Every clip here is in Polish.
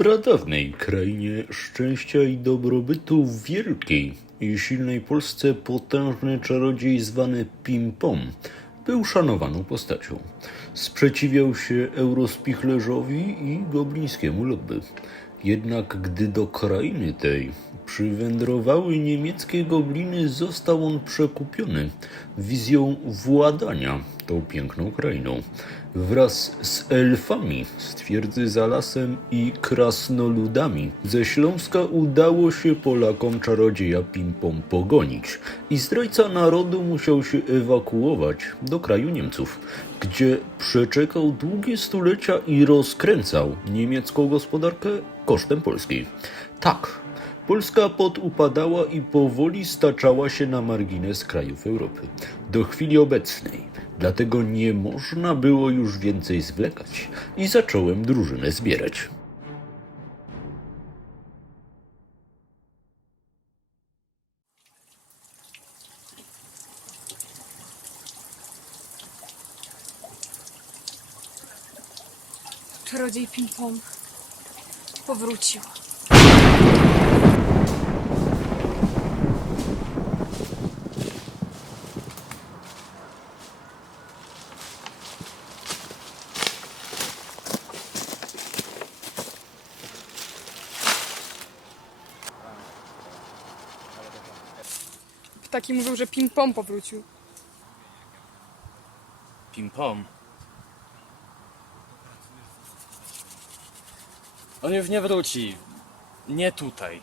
pradawnej krainie szczęścia i dobrobytu w wielkiej i silnej Polsce potężny czarodziej zwany Pim-Pom był szanowaną postacią. Sprzeciwiał się eurospichlerzowi i goblińskiemu lobby. Jednak gdy do krainy tej przywędrowały niemieckie gobliny, został on przekupiony wizją władania tą piękną krainą. Wraz z elfami z twierdzy za lasem i krasnoludami ze Śląska udało się Polakom czarodzieja Pimpom pogonić i zdrajca narodu musiał się ewakuować do kraju Niemców, gdzie przeczekał długie stulecia i rozkręcał niemiecką gospodarkę kosztem polskiej. Tak, Polska podupadała i powoli staczała się na margines krajów Europy. Do chwili obecnej. Dlatego nie można było już więcej zwlekać i zacząłem drużynę zbierać. Czarodziej Pimpom powrócił. Ptaki mówią, że Pimpom powrócił. Pim-pom. On już nie wróci. Nie tutaj.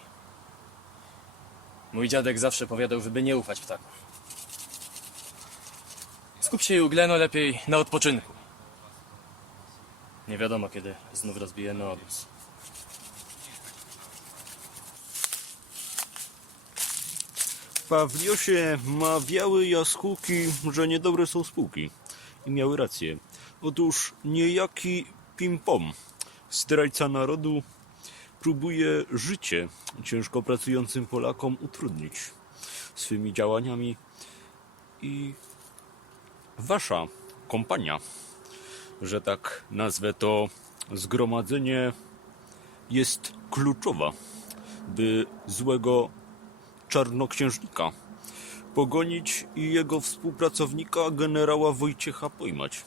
Mój dziadek zawsze powiadał, żeby nie ufać ptaków. Skup się, Jugleno, lepiej na odpoczynku. Nie wiadomo, kiedy znów rozbijemy obóz. Pawliosie mawiały jaskółki, że niedobre są spółki. I miały rację. Otóż niejaki Pim-Pom, zdrajca narodu, próbuje życie ciężko pracującym Polakom utrudnić swymi działaniami i wasza kompania, że tak nazwę to zgromadzenie, jest kluczowa, by złego czarnoksiężnika pogonić i jego współpracownika generała Wojciecha pojmać.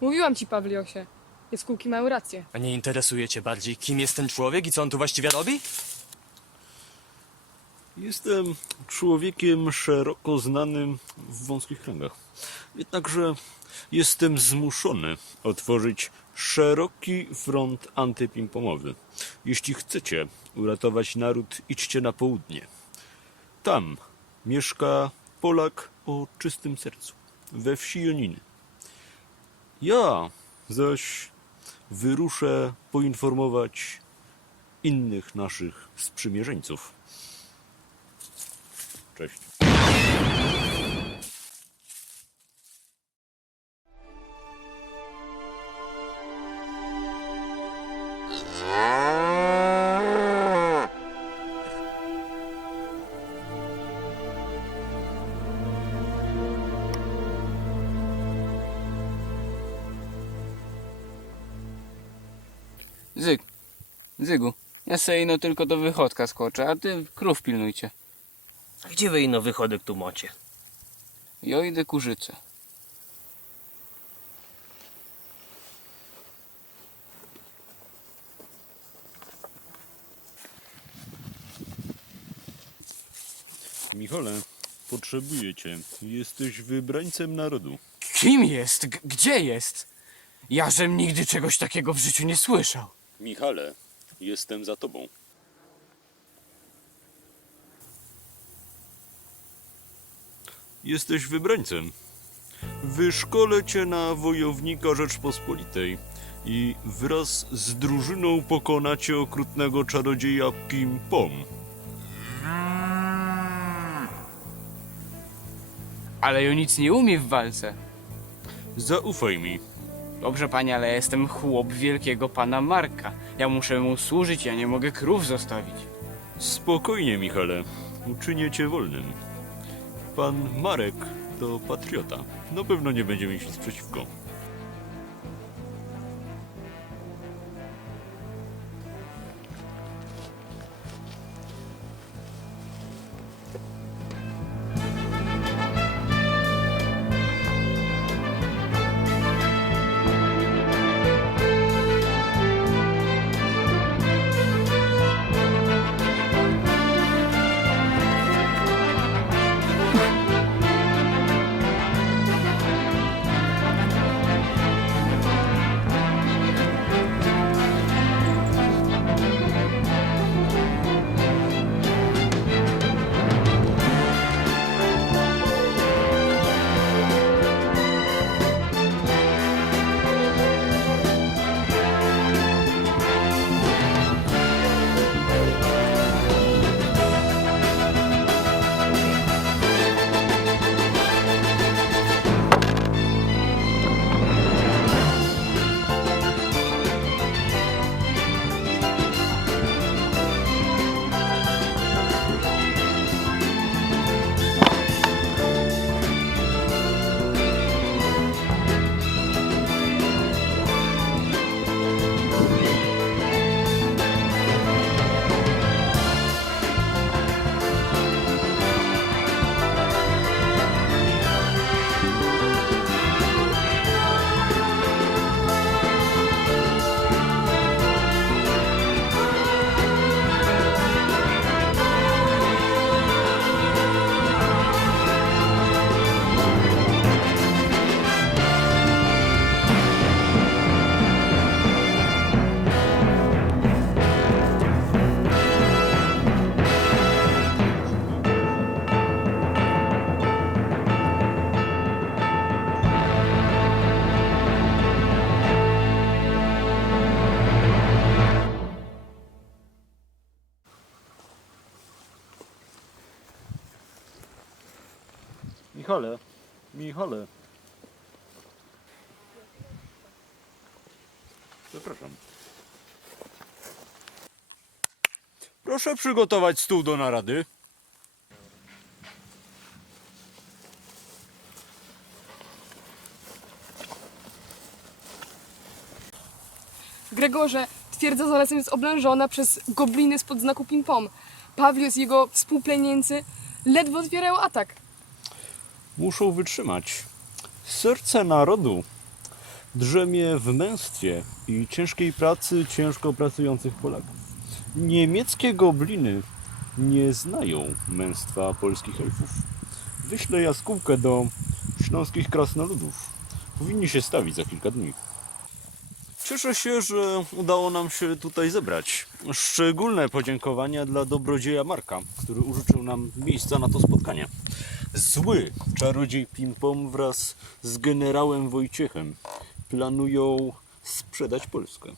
Mówiłam ci, Pawliosie. Jaskółki mają rację. A nie interesuje cię bardziej, kim jest ten człowiek i co on tu właściwie robi? Jestem człowiekiem szeroko znanym w wąskich kręgach. Jednakże jestem zmuszony otworzyć szeroki front antypimpomowy. Jeśli chcecie uratować naród, idźcie na południe. Tam mieszka Polak o czystym sercu, we wsi Joniny. Ja zaś wyruszę poinformować innych naszych sprzymierzeńców. Cześć. Zygu, ja sobie no tylko do wychodka skoczę, a ty krów pilnujcie. A Gdzie wy ino wychodek tu macie? Ja idę kurzycę. Michale, potrzebuję cię. Jesteś wybrańcem narodu. Kim jest? G- gdzie jest? Ja żem nigdy czegoś takiego w życiu nie słyszał. Michale, jestem za tobą. Jesteś wybrańcem. Wyszkolę cię na wojownika Rzeczpospolitej i wraz z drużyną pokonacie okrutnego czarodzieja Pim-Pom. Ale ja nic nie umie w walce. Zaufaj mi. Dobrze, panie, ale jestem chłop wielkiego pana Marka. Ja muszę mu służyć, ja nie mogę krów zostawić. Spokojnie, Michale. Uczynię cię wolnym. Pan Marek to patriota. Na pewno nie będzie mieć nic przeciwko. Michale, Michale. Przepraszam. Proszę przygotować stół do narady. Gregorze, twierdza zalecem jest oblężona przez gobliny spod znaku Pin-Pom. Pawlios i jego współplenięcy ledwo otwierają atak. Muszą wytrzymać. Serce narodu drzemie w męstwie i ciężkiej pracy ciężko pracujących Polaków. Niemieckie gobliny nie znają męstwa polskich elfów. Wyślę jaskółkę do śląskich krasnoludów. Powinni się stawić za kilka dni. Cieszę się, że udało nam się tutaj zebrać. Szczególne podziękowania dla dobrodzieja Marka, który użyczył nam miejsca na to spotkanie. Zły czarodziej Pimpom wraz z generałem Wojciechem planują sprzedać Polskę.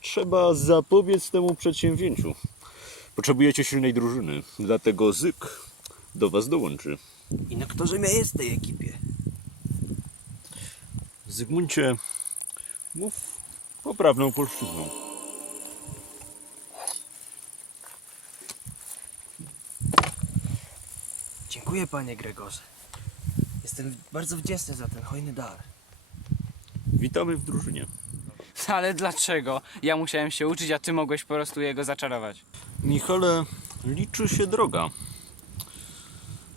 Trzeba zapobiec temu przedsięwzięciu. Potrzebujecie silnej drużyny, dlatego Zyk do was dołączy. I na kto mnie jest w tej ekipie? Zygmuncie, mów poprawną polszczyzną. Dziękuję, panie Gregorze. Jestem bardzo wdzięczny za ten hojny dar. Witamy w drużynie. Ale dlaczego? Ja musiałem się uczyć, a ty mogłeś po prostu jego zaczarować. Michale, liczy się droga.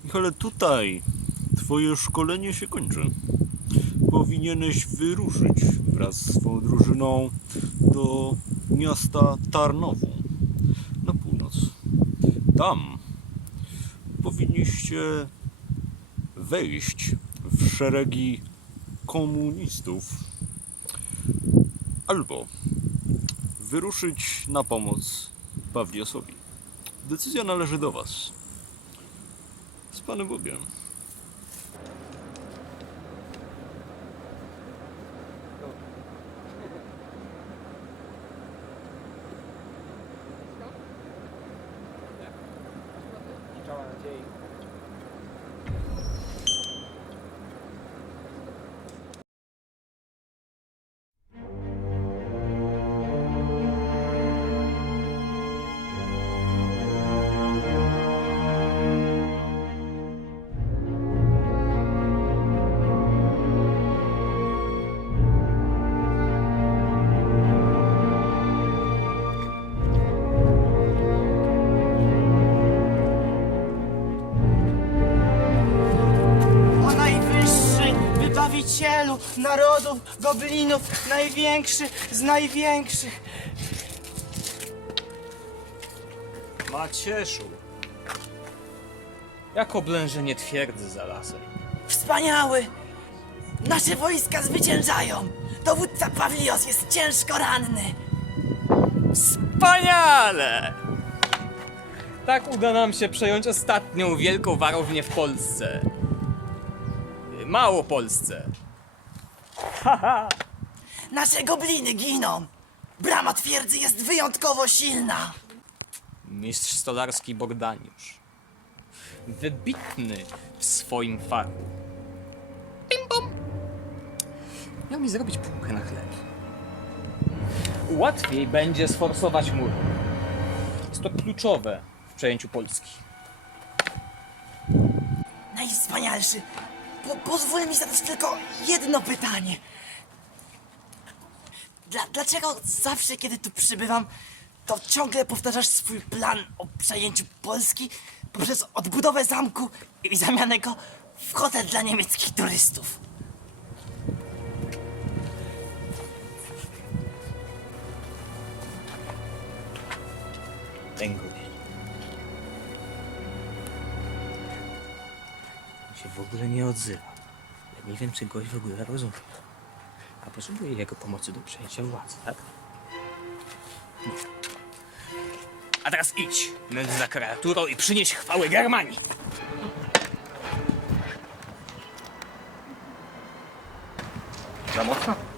Michale, tutaj twoje szkolenie się kończy. Powinieneś wyruszyć wraz z swoją drużyną do miasta Tarnowu na północ. Tam powinniście wejść w szeregi komunistów albo wyruszyć na pomoc Pawliosowi. Decyzja należy do Was. Z Panem Bogiem. Narodów, goblinów, największy z największych. Macieszu, jak oblężenie twierdzy za lasem? Wspaniały! Nasze wojska zwyciężają! Dowódca Pawlios jest ciężko ranny! Wspaniale! Tak uda nam się przejąć ostatnią wielką warownię w Polsce. Małopolsce. Nasze gobliny giną! Brama twierdzy jest wyjątkowo silna! Mistrz stolarski Bogdaniusz. Wybitny w swoim fachu. Pim pom! Miał mi zrobić półkę na chleb. Łatwiej będzie sforsować mur. Jest to kluczowe w przejęciu Polski. Najwspanialszy! Po, pozwól mi zadać tylko jedno pytanie. Dla, dlaczego zawsze, kiedy tu przybywam, to ciągle powtarzasz swój plan o przejęciu Polski poprzez odbudowę zamku i zamianę go w hotel dla niemieckich turystów? Ten. On się w ogóle nie odzywa. Ja nie wiem, czy gość w ogóle rozumie. A potrzebuje jego pomocy do przejęcia władzy, tak? A teraz idź, nędzna kreaturo, i przynieś chwałę Germanii. Za mocno?